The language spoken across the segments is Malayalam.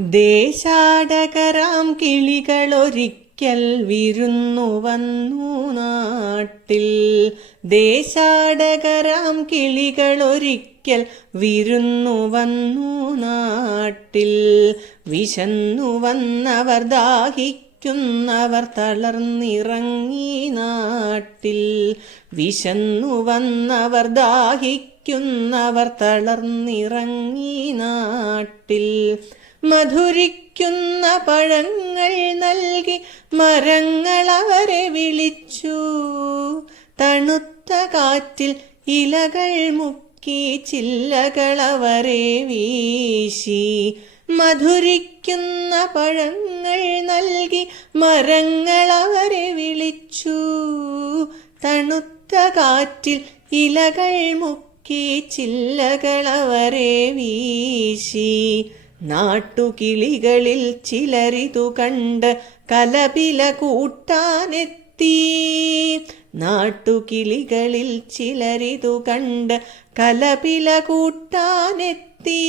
ദേശാടകരാം കിളികളൊരിക്കൽ വിരുന്നു വന്നു നാട്ടിൽ. ദേശാടകരാം കിളികളൊരിക്കൽ വിരുന്നു വന്നു നാട്ടിൽ. വിശന്നു വന്നവർ ദാഹിക്കുന്നവർ തളർന്നിറങ്ങി നാട്ടിൽ. വിശന്നു വന്നവർ ദാഹിക്കുന്നവർ തളർന്നിറങ്ങി നാട്ടിൽ. മധുരിക്കുന്ന പഴങ്ങൾ നൽകി മരങ്ങൾ അവരെ വിളിച്ചു. തണുത്ത കാറ്റിൽ ഇലകൾ മുക്കി ചില്ലകൾ അവരെ വീശി. മധുരിക്കുന്ന പഴങ്ങൾ നൽകി മരങ്ങൾ അവരെ വിളിച്ചു. തണുത്ത കാറ്റിൽ ഇലകൾ മുക്കി ചില്ലകൾ അവരെ വീശി. നാട്ടുകിളികളിൽ ചിലരിതു കണ്ട് കലപില കൂട്ടാനെത്തി. നാട്ടുകിളികളിൽ ചിലരിതു കണ്ട് കലപില കൂട്ടാനെത്തി.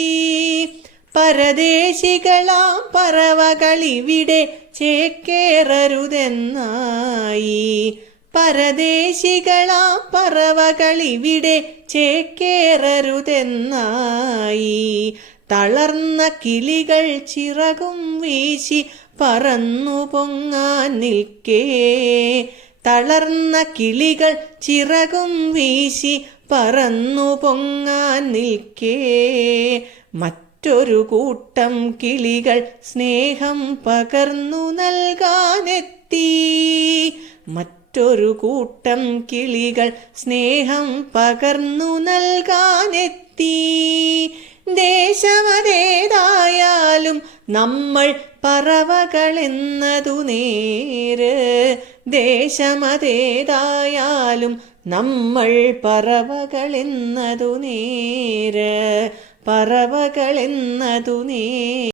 പരദേശികളാം പറവകളിവിടെ ചേക്കേറരുതെന്നായി. പരദേശികളാം പറവകളിവിടെ ചേക്കേറരുതെന്നായി. തളർന്ന കിളികൾ ചിറകും വീശി പറന്നു പൊങ്ങാൻ നിൽക്കേ. തളർന്ന കിളികൾ ചിറകും വീശി പറന്നു പൊങ്ങാൻ നിൽക്കേ. മറ്റൊരു കൂട്ടം കിളികൾ സ്നേഹം പകർന്നു നൽകാനെത്തി. മറ്റൊരു കൂട്ടം കിളികൾ സ്നേഹം പകർന്നു നൽകാനെത്തി. ദേശമതേതായാലും നമ്മൾ പറവകളെന്നതു നേര്. ദേശമതേതായാലും നമ്മൾ പറവകളെന്നതു നേര്. പറവകളെന്നതു നേര്.